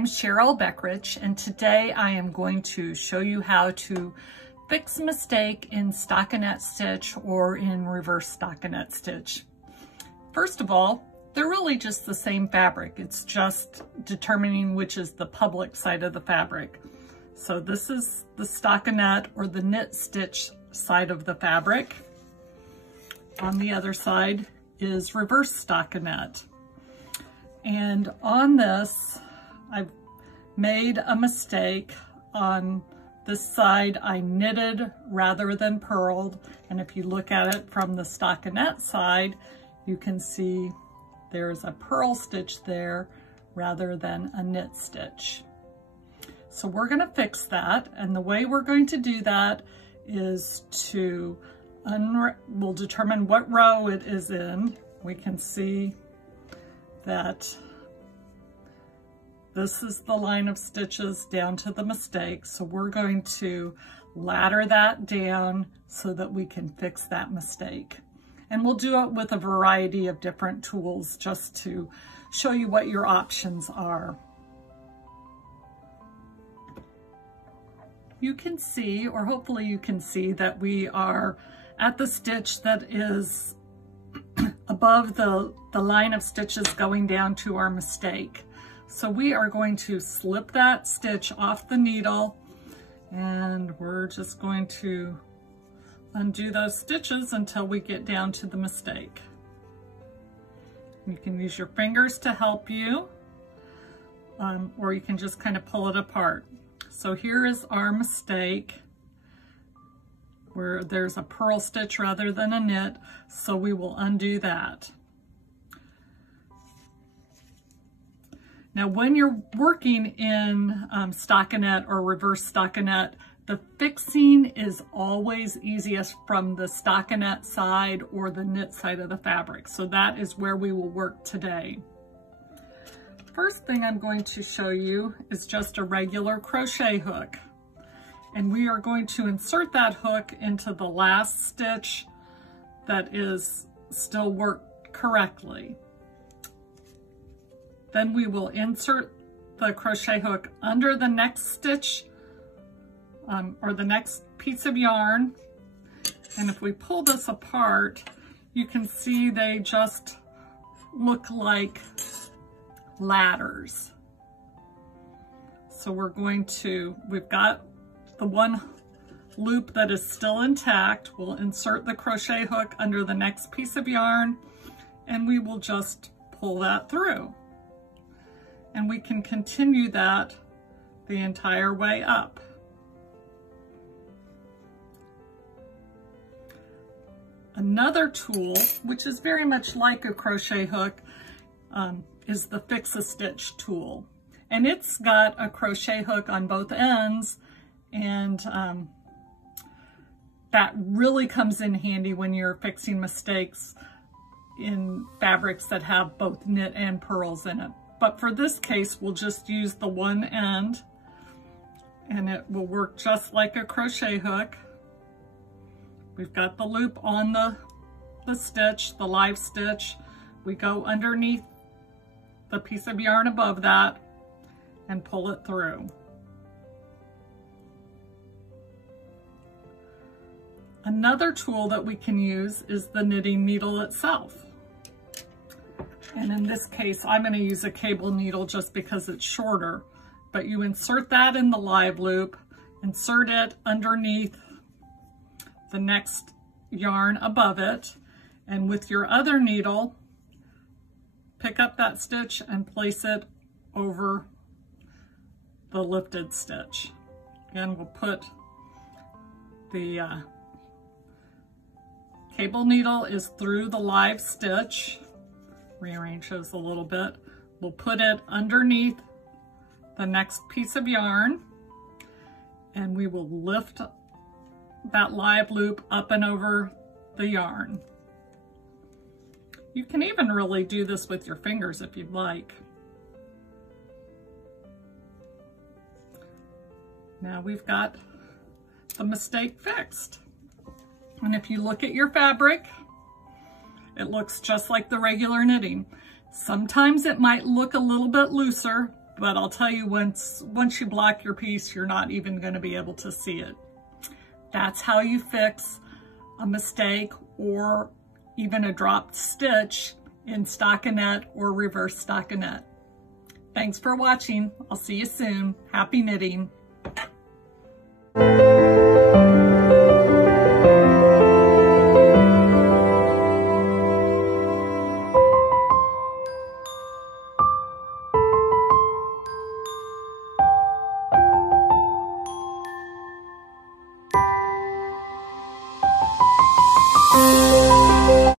I'm Cheryl Beckrich, and today I am going to show you how to fix a mistake in stockinette stitch or in reverse stockinette stitch. First of all, they're really just the same fabric. It's just determining which is the public side of the fabric. So this is the stockinette or the knit stitch side of the fabric. On the other side is reverse stockinette. And on this, I've made a mistake. On this side, I knitted rather than purled. And if you look at it from the stockinette side, you can see there's a purl stitch there rather than a knit stitch. So we're going to fix that. And the way we're going to do that is to we'll determine what row it is in. We can see that this is the line of stitches down to the mistake. So we're going to ladder that down so that we can fix that mistake. And we'll do it with a variety of different tools just to show you what your options are. You can see, or hopefully you can see, that we are at the stitch that is above the line of stitches going down to our mistake. So we are going to slip that stitch off the needle, and we're just going to undo those stitches until we get down to the mistake. You can use your fingers to help you, or you can just kind of pull it apart. So here is our mistake, where there's a purl stitch rather than a knit, so we will undo that. Now when you're working in stockinette or reverse stockinette, the fixing is always easiest from the stockinette side or the knit side of the fabric. So that is where we will work today. First thing I'm going to show you is just a regular crochet hook. And we are going to insert that hook into the last stitch that is still worked correctly. Then we will insert the crochet hook under the next stitch or the next piece of yarn. And if we pull this apart, you can see they just look like ladders. So we've got the one loop that is still intact. We'll insert the crochet hook under the next piece of yarn, and we will just pull that through. And we can continue that the entire way up. Another tool, which is very much like a crochet hook, is the Fix-a-Stitch tool. And it's got a crochet hook on both ends, and that really comes in handy when you're fixing mistakes in fabrics that have both knit and purls in it. But for this case, we'll just use the one end, and it will work just like a crochet hook. We've got the loop on the stitch, the live stitch. We go underneath the piece of yarn above that and pull it through. Another tool that we can use is the knitting needle itself. And in this case, I'm going to use a cable needle just because it's shorter. But you insert that in the live loop, insert it underneath the next yarn above it, and with your other needle, pick up that stitch and place it over the lifted stitch. Again, we'll put the cable needle is through the live stitch. Rearrange those a little bit. We'll put it underneath the next piece of yarn, and we will lift that live loop up and over the yarn. You can even really do this with your fingers if you'd like. Now we've got the mistake fixed. And if you look at your fabric, it looks just like the regular knitting. Sometimes it might look a little bit looser but I'll tell you, once you block your piece, you're not even going to be able to see it. That's how you fix a mistake or even a dropped stitch in stockinette or reverse stockinette. Thanks for watching. I'll see you soon. Happy knitting.